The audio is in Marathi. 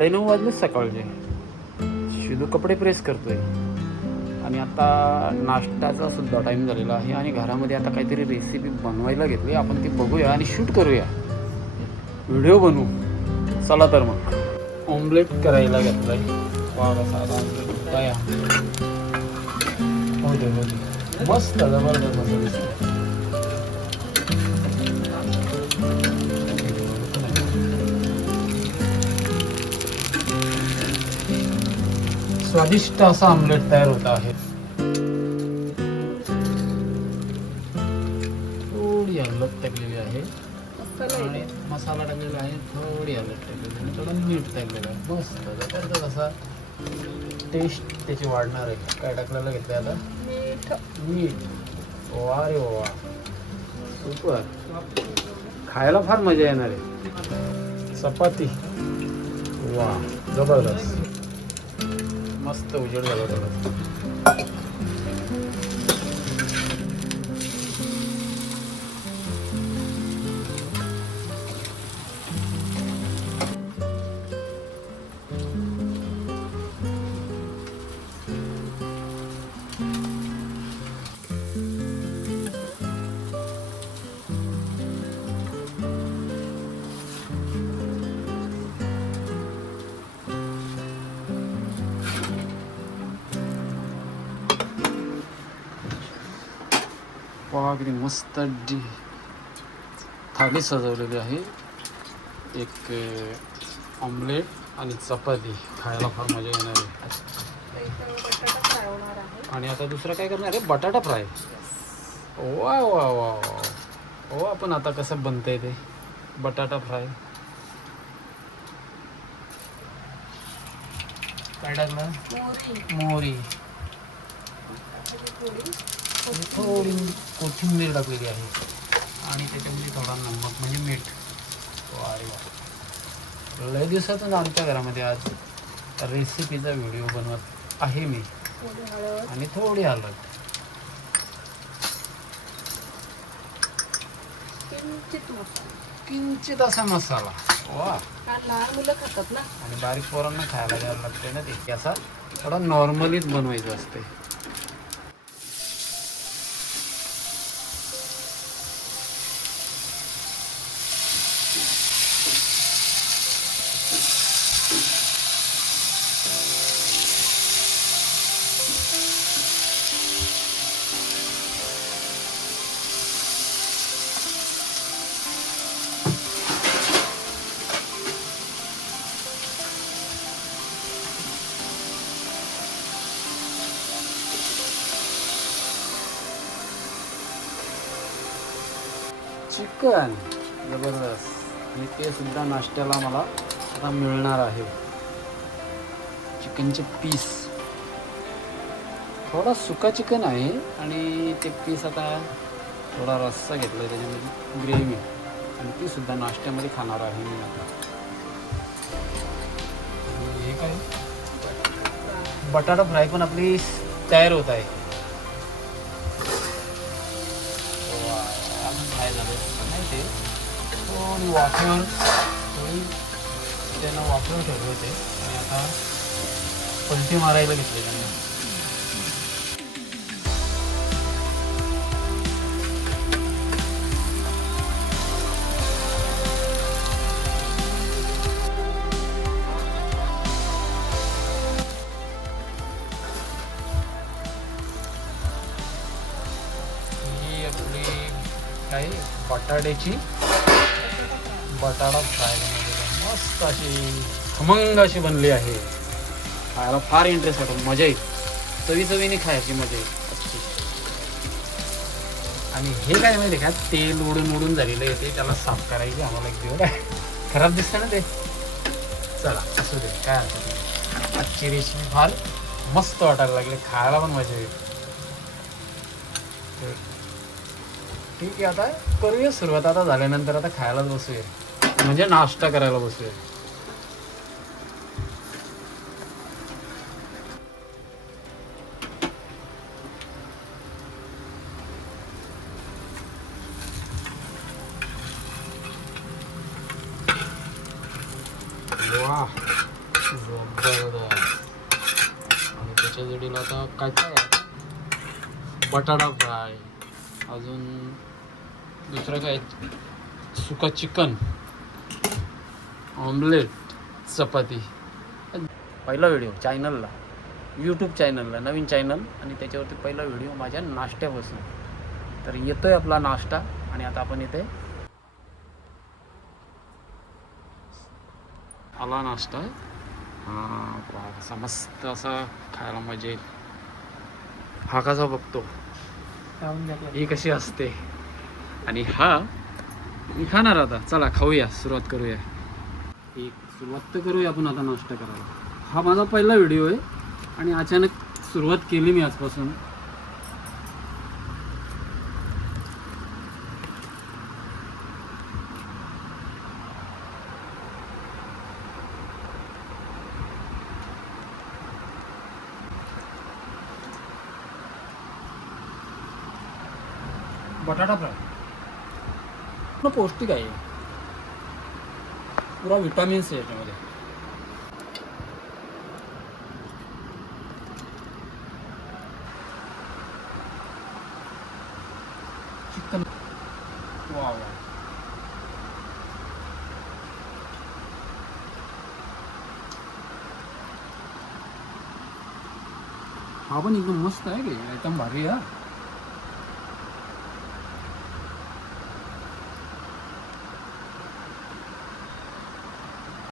9:30 वाजले सकाळचे. शिदू कपडे प्रेस करतोय आणि आता नाश्त्याचा सुद्धा टाईम झालेला आहे आणि घरामध्ये आता काहीतरी रेसिपी बनवायला घेतली. आपण ती बघूया आणि शूट करूया, व्हिडिओ बनवू. चला तर मग ऑमलेट करायला घेतलाय. वा साधा ऑमलेट काय हो दे मस्त जबरदस्त मस्त दिसतं. स्वादिष्ट असा ऑमलेट तयार होत आहे. थोडी हलत टाकलेली आहे आणि मसाला टाकलेला आहे, थोडी हलत टाकलेली आहे, थोडं मीठ टाकलेलं आहे. मस्त जबरदस्त असा टेस्ट त्याची वाढणार आहे. काय टाकलेलं घेतलं आता? मीठ. वा रे वा, सुपर. खायला फार मजा येणार आहे. चपाती वा जबरदस्त, मस्त उजेड झाला थोडा. वा किती मस्त थाली सजवलेली आहे. एक ऑमलेट आणि चपाती, खायला फार मजा येणार आहे. आणि आता दुसरं काय करणार आहे? बटाटा फ्राय. वा वा वा वा. हो, आपण आता कसं बनतंय ते बटाटा फ्राय. काय टाकलं? मोहरी, थोडी कोथिंबीर टाकलेली आहे आणि त्याच्यामध्ये थोडा नमक म्हणजे मीठ. अरे वा, लय दिवसातून आमच्या घरामध्ये आज रेसिपीचा व्हिडिओ बनवत आहे मी. आणि थोडी हळद, किंचित असा मसाला. वा, लहान मुलं खातात ना. आणि बारीक पोरांना खायला द्यायला लागते ना ते. असा थोडा नॉर्मलीच बनवायचं असते. चिकन जबरदस्त. आणि ते सुद्धा नाश्त्याला मला आता मिळणार आहे. चिकनचे पीस, थोडा सुका चिकन आहे आणि ते पीस आता थोडा रस्सा घेतला आहे त्याच्यामध्ये ग्रेव्ही, आणि ती सुद्धा नाश्त्यामध्ये खाणार आहे मी आता. हे काय? बटाटा फ्राय पण आपली तयार होत आहे. काय झालं नाही ते थोडी वाफेवर, थोडी त्यांना वाफेवर ठेवले होते आणि आता पलटी मारायला घेतले त्यांना. ही आपली काय बटाट्याची बटाटा फ्राय मस्त अशी खमंग अशी बनली आहे. खायला फार इंटरेस्ट वाटतो, मजा येईल. चवीने खायची मजा येईल अच्छी. आणि हे काय माहिती का, तेल उडून झालेलं येते, त्याला साफ करायची आम्हाला एक दिवस. खराब दिसतं ना ते. चला असू दे, काय हरकत नाही. आजची रेसिपी फार मस्त वाटायला लागली, खायला पण मजा येईल. ठीक आहे, आता करूया सुरुवात. आता झाल्यानंतर आता खायलाच बसूया, म्हणजे नाश्ता करायला बसूया. वाह, बरं. आणि त्याच्या जोडीला आता काय काय आहे? बटाटा फ्राय, अजून दुसरं काय, सुका चिकन, ऑमलेट, चपाती. पहिला व्हिडिओ चॅनलला, यूट्यूब चॅनलला, नवीन चॅनल, आणि त्याच्यावरती पहिला व्हिडिओ माझ्या नाश्त्यापासून. तर येतोय आपला नाश्ता, आणि आता आपण इथे आला नाश्ता. हां, असा मस्त असा खायला मजा येईल. हा कसा बघतो, ही कशी असते, आणि हा मी खाणार. आता चला खाऊया, सुरुवात करूया. एक सुरुवात तर करूया आपण आता नाश्ता करायला. हा माझा पहिला व्हिडिओ आहे आणि अचानक सुरुवात केली मी आजपासून. बटाटा फ्राय पूर्ण पौष्टिक आहे, पुरा विटामिन्स आहे याच्यामध्ये. चिकन, वा वा, हा पण एकदम मस्त आहे की, एकदम भारी आहे.